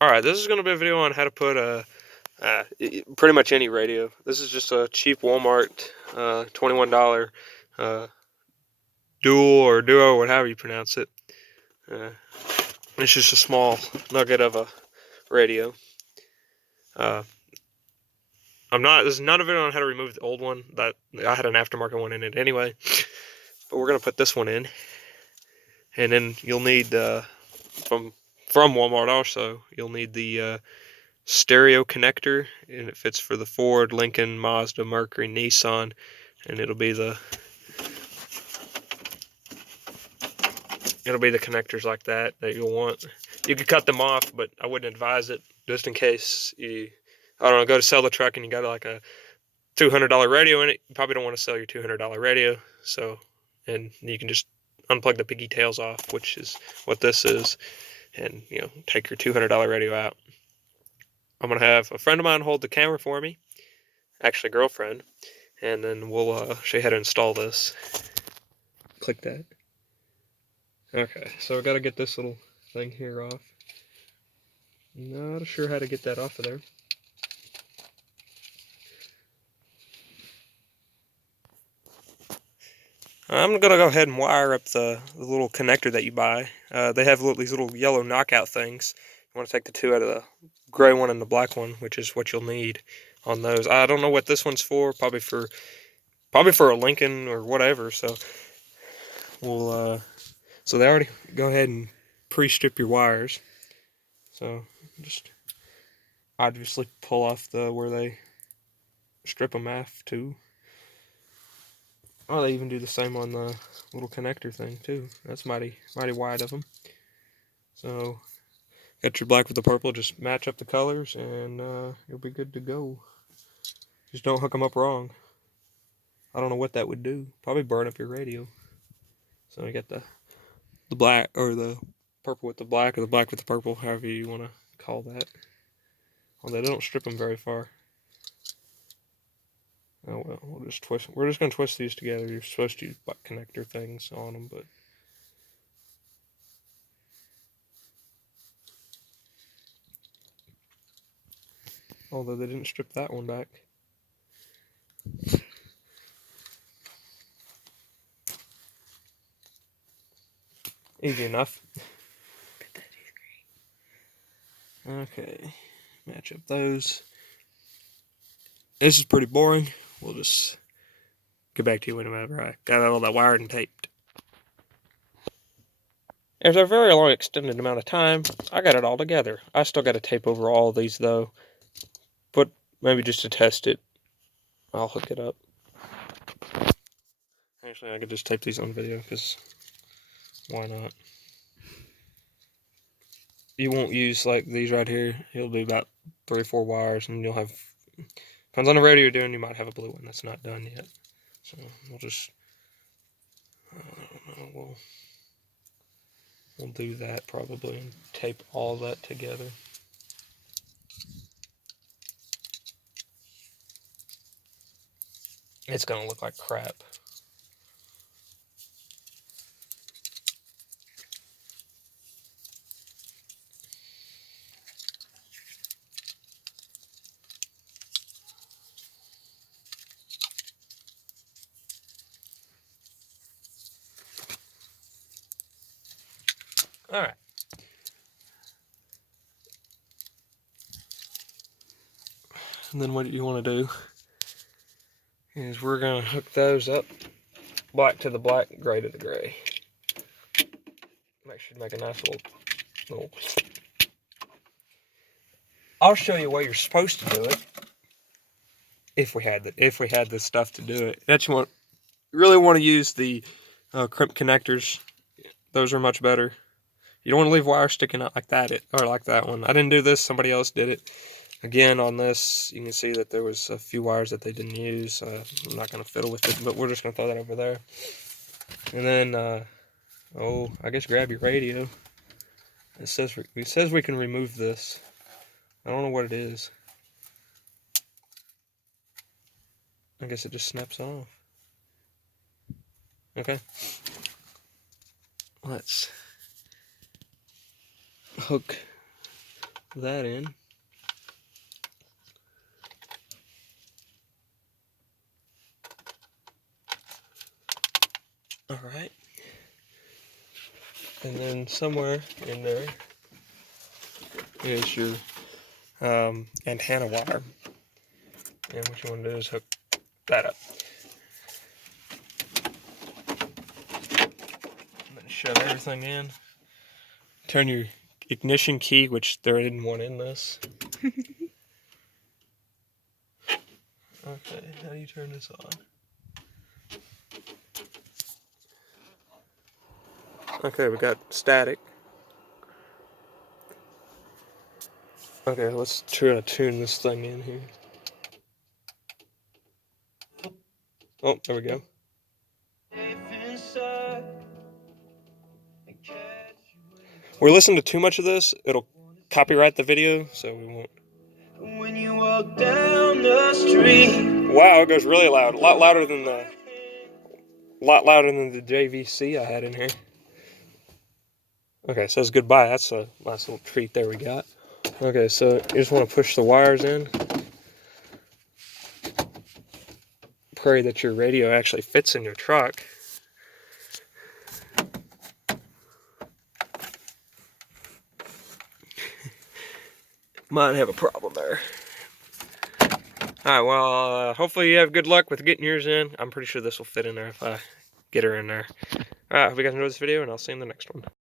Alright, this is going to be a video on how to put pretty much any radio. This is just a cheap Walmart $21 dual or duo, or however you pronounce it. It's just a small nugget of a radio. This is not a video on how to remove the old one. That I had an aftermarket one in it anyway. But we're going to put this one in. And then you'll need, from Walmart also, you'll need the stereo connector, and it fits for the Ford, Lincoln, Mazda, Mercury, Nissan, and it'll be the connectors like that you'll want. You could cut them off, but I wouldn't advise it, just in case you, I don't know, go to sell the truck and you got like a $200 radio in it. You probably don't want to sell your $200 radio, so, and you can just unplug the piggy tails off, which is what this is, and take your $200 radio out. I'm gonna have a friend of mine hold the camera for me, actually girlfriend, and then we'll show you how to install this. Click that. Okay, so I gotta get this little thing here off. Not sure how to get that off of there. I'm gonna go ahead and wire up the little connector that you buy. They have these little yellow knockout things. You want to take the two out of the gray one and the black one, which is what you'll need on those. I don't know what this one's for. Probably for a Lincoln or whatever. So we'll so they already go ahead and pre-strip your wires. So just obviously pull off where they strip them off too. Oh, they even do the same on the little connector thing too. That's mighty wide of them. So got your black with the purple. Just match up the colors, and you'll be good to go. Just don't hook them up wrong. I don't know what that would do. Probably burn up your radio. So you got the black, or the purple with the black, or the black with the purple, however you want to call that. Although they don't strip them very far. Oh well, we'll just twist. We're just gonna twist these together. You're supposed to use butt connector things on them, but although they didn't strip that one back. Easy enough. Okay, match up those. This is pretty boring. We'll just get back to you whenever I got all that wired and taped. After a very long extended amount of time, I got it all together. I still got to tape over all of these though, but maybe just to test it, I'll hook it up. Actually, I could just tape these on video, because why not? You won't use like these right here. It'll be about 3 or 4 wires, and you'll have, depends on the radio you're doing, you might have a blue one that's not done yet. So we'll just, I don't know, we'll do that probably and tape all that together. It's gonna look like crap. Alright. And then what you want to do is we're going to hook those up, black to the black, gray to the gray. Make sure to make a nice little. I'll show you where you're supposed to do it. If we had the stuff to do it. You really want to use the crimp connectors. Those are much better. You don't want to leave wires sticking out like that, or like that one. I didn't do this, somebody else did it. Again, on this, you can see that there was a few wires that they didn't use. I'm not going to fiddle with it, but we're just going to throw that over there. And then, I guess grab your radio. It says we can remove this. I don't know what it is. I guess it just snaps off. Okay. Let's hook that in. All right. And then somewhere in there is your antenna wire. And what you want to do is hook that up. And then shove everything in. Turn your ignition key, which there isn't one in this. Okay, how do you turn this on? Okay, we got static. Okay, let's try to tune this thing in here. Oh, there we go. We're listening to too much of this, it'll copyright the video, so we won't. When you walk down the street. Wow, it goes really loud. A lot louder than the JVC I had in here. Okay, it says goodbye. That's a nice little treat there we got. Okay, so you just want to push the wires in. Pray that your radio actually fits in your truck. Might have a problem there. Alright, well, hopefully you have good luck with getting yours in. I'm pretty sure this will fit in there if I get her in there. Alright, hope you guys enjoyed this video, and I'll see you in the next one.